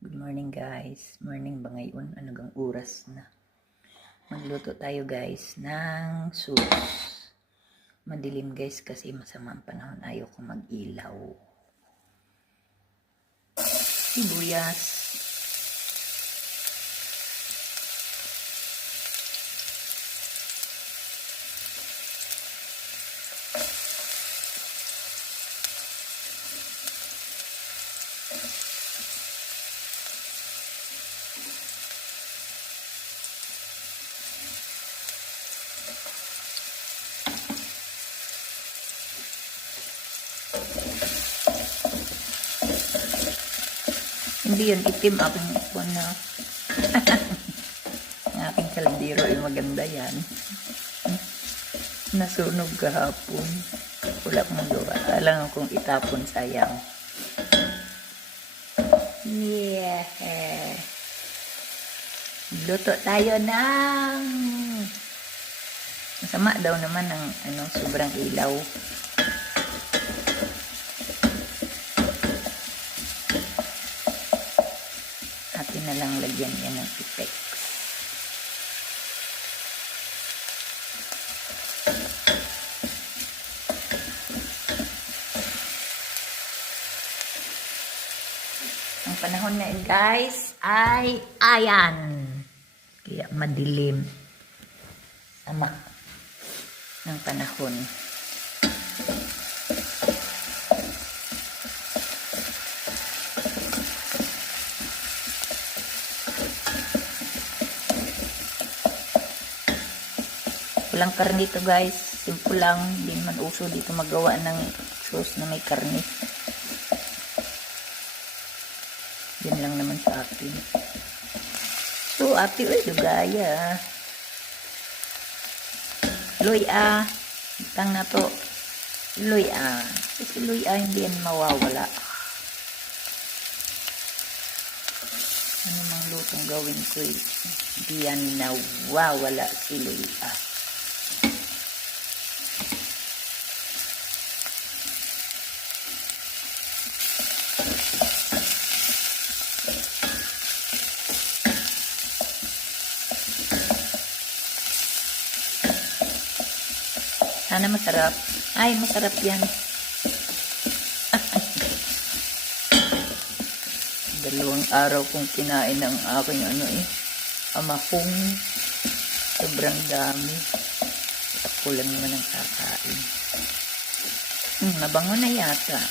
Good morning guys. Morning ba ngayon? Ano gang oras na? Magluto tayo guys ng sauce. Madilim guys kasi masama ang panahon. Ayaw ko mag-ilaw. Sibuyas. Hindi yan itim aking ipon na. Ang aking kaldero ay maganda yan. Nasunog kahapon. Wala akong magawa. Alam kong itapon, sayang. Yeah. Luto tayo ng masama daw naman ng sobrang ilaw. Atin na lang lagyan yan ng effects. Ang panahon na yun guys ay ayan. Kaya madilim. Sama ng panahon. Walang karne ito guys. Simple lang. Hindi naman uso dito magawa ng sauce na may karne. Yan lang naman sa akin. So, ate, uy, lugaya. Luya. Itang na to. Luya. Kasi luya hindi yan mawawala. Ano mang lutong gawin ko eh. Hindi yan nawawala si luya. Sana masarap. Ay, masarap yan. Dalawang araw kong kinain ng aking amahong. Sobrang dami. Ako lang naman ang kakain. Mabango na yata.